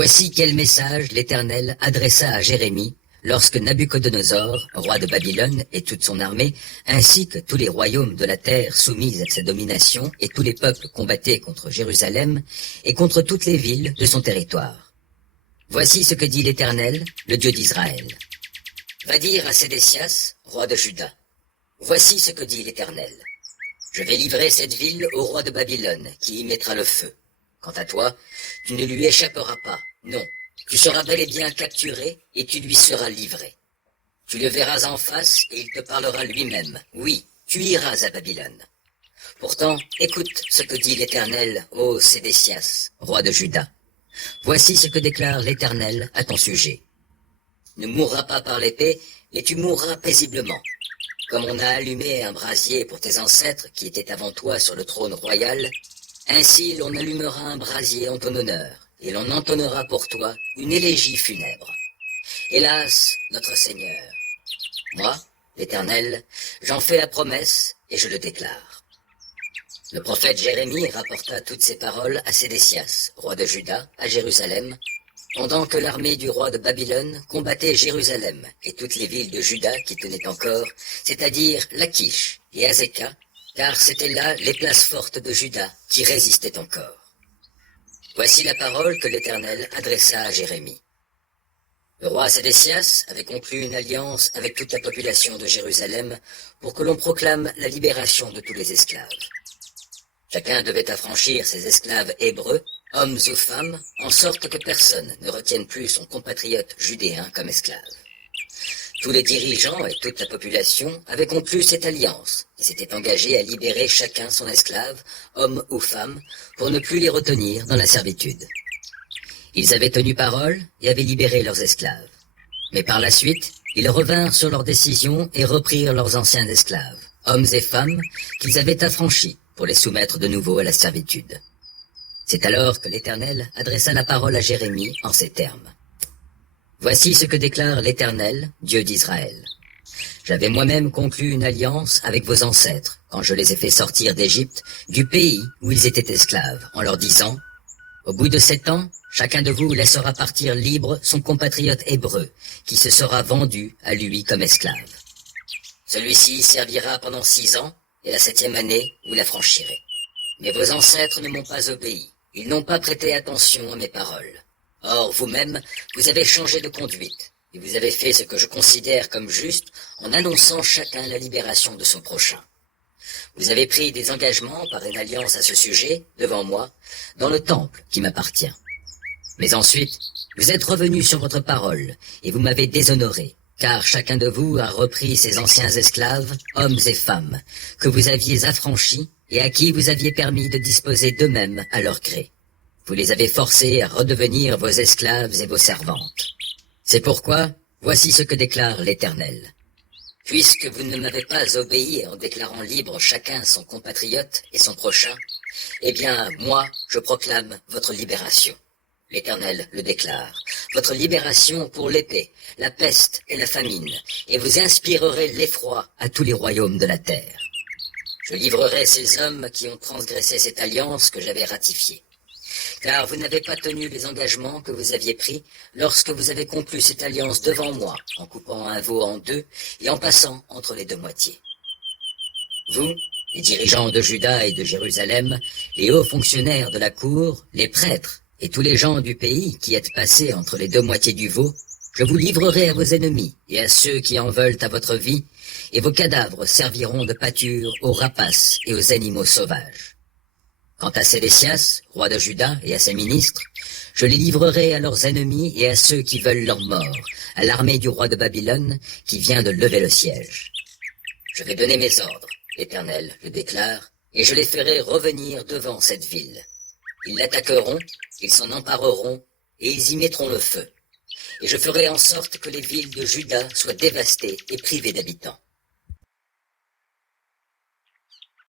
Voici quel message l'Éternel adressa à Jérémie lorsque Nabuchodonosor, roi de Babylone, et toute son armée, ainsi que tous les royaumes de la terre soumis à sa domination et tous les peuples combattaient contre Jérusalem et contre toutes les villes de son territoire. Voici ce que dit l'Éternel, le Dieu d'Israël. Va dire à Sédécias, roi de Juda, voici ce que dit l'Éternel. Je vais livrer cette ville au roi de Babylone, qui y mettra le feu. Quant à toi, tu ne lui échapperas pas, non. Tu seras bel et bien capturé, et tu lui seras livré. Tu le verras en face, et il te parlera lui-même. Oui, tu iras à Babylone. Pourtant, écoute ce que dit l'Éternel, ô Sédécias, roi de Juda. Voici ce que déclare l'Éternel à ton sujet. Ne mourras pas par l'épée, mais tu mourras paisiblement. Comme on a allumé un brasier pour tes ancêtres qui étaient avant toi sur le trône royal, ainsi l'on allumera un brasier en ton honneur, et l'on entonnera pour toi une élégie funèbre. Hélas, notre Seigneur, moi, l'Éternel, j'en fais la promesse et je le déclare. Le prophète Jérémie rapporta toutes ces paroles à Sédécias, roi de Juda, à Jérusalem, pendant que l'armée du roi de Babylone combattait Jérusalem et toutes les villes de Juda qui tenaient encore, c'est-à-dire Lachish et Azekah, car c'étaient là les places fortes de Juda qui résistaient encore. Voici la parole que l'Éternel adressa à Jérémie. Le roi Sédécias avait conclu une alliance avec toute la population de Jérusalem pour que l'on proclame la libération de tous les esclaves. Chacun devait affranchir ses esclaves hébreux, hommes ou femmes, en sorte que personne ne retienne plus son compatriote judéen comme esclave. Tous les dirigeants et toute la population avaient conclu cette alliance et s'étaient engagés à libérer chacun son esclave, homme ou femme, pour ne plus les retenir dans la servitude. Ils avaient tenu parole et avaient libéré leurs esclaves. Mais par la suite, ils revinrent sur leur décision et reprirent leurs anciens esclaves, hommes et femmes, qu'ils avaient affranchis pour les soumettre de nouveau à la servitude. C'est alors que l'Éternel adressa la parole à Jérémie en ces termes. Voici ce que déclare l'Éternel, Dieu d'Israël. J'avais moi-même conclu une alliance avec vos ancêtres, quand je les ai fait sortir d'Égypte, du pays où ils étaient esclaves, en leur disant, au bout de 7 ans, chacun de vous laissera partir libre son compatriote hébreu, qui se sera vendu à lui comme esclave. Celui-ci servira pendant 6 ans, et la 7e année, vous l'affranchirez. Mais vos ancêtres ne m'ont pas obéi, ils n'ont pas prêté attention à mes paroles. Or, vous-même, vous avez changé de conduite, et vous avez fait ce que je considère comme juste en annonçant chacun la libération de son prochain. Vous avez pris des engagements par une alliance à ce sujet, devant moi, dans le temple qui m'appartient. Mais ensuite, vous êtes revenus sur votre parole, et vous m'avez déshonoré, car chacun de vous a repris ses anciens esclaves, hommes et femmes, que vous aviez affranchis, et à qui vous aviez permis de disposer d'eux-mêmes à leur gré. Vous les avez forcés à redevenir vos esclaves et vos servantes. C'est pourquoi, voici ce que déclare l'Éternel. Puisque vous ne m'avez pas obéi en déclarant libre chacun son compatriote et son prochain, eh bien, moi, je proclame votre libération. L'Éternel le déclare, votre libération pour l'épée, la peste et la famine, et vous inspirerez l'effroi à tous les royaumes de la terre. Je livrerai ces hommes qui ont transgressé cette alliance que j'avais ratifiée. Car vous n'avez pas tenu les engagements que vous aviez pris lorsque vous avez conclu cette alliance devant moi, en coupant un veau en deux et en passant entre les deux moitiés. Vous, les dirigeants de Juda et de Jérusalem, les hauts fonctionnaires de la cour, les prêtres et tous les gens du pays qui êtes passés entre les deux moitiés du veau, je vous livrerai à vos ennemis et à ceux qui en veulent à votre vie, et vos cadavres serviront de pâture aux rapaces et aux animaux sauvages. Quant à Sédécias, roi de Juda, et à ses ministres, je les livrerai à leurs ennemis et à ceux qui veulent leur mort, à l'armée du roi de Babylone qui vient de lever le siège. Je vais donner mes ordres, l'Éternel le déclare, et je les ferai revenir devant cette ville. Ils l'attaqueront, ils s'en empareront, et ils y mettront le feu. Et je ferai en sorte que les villes de Juda soient dévastées et privées d'habitants.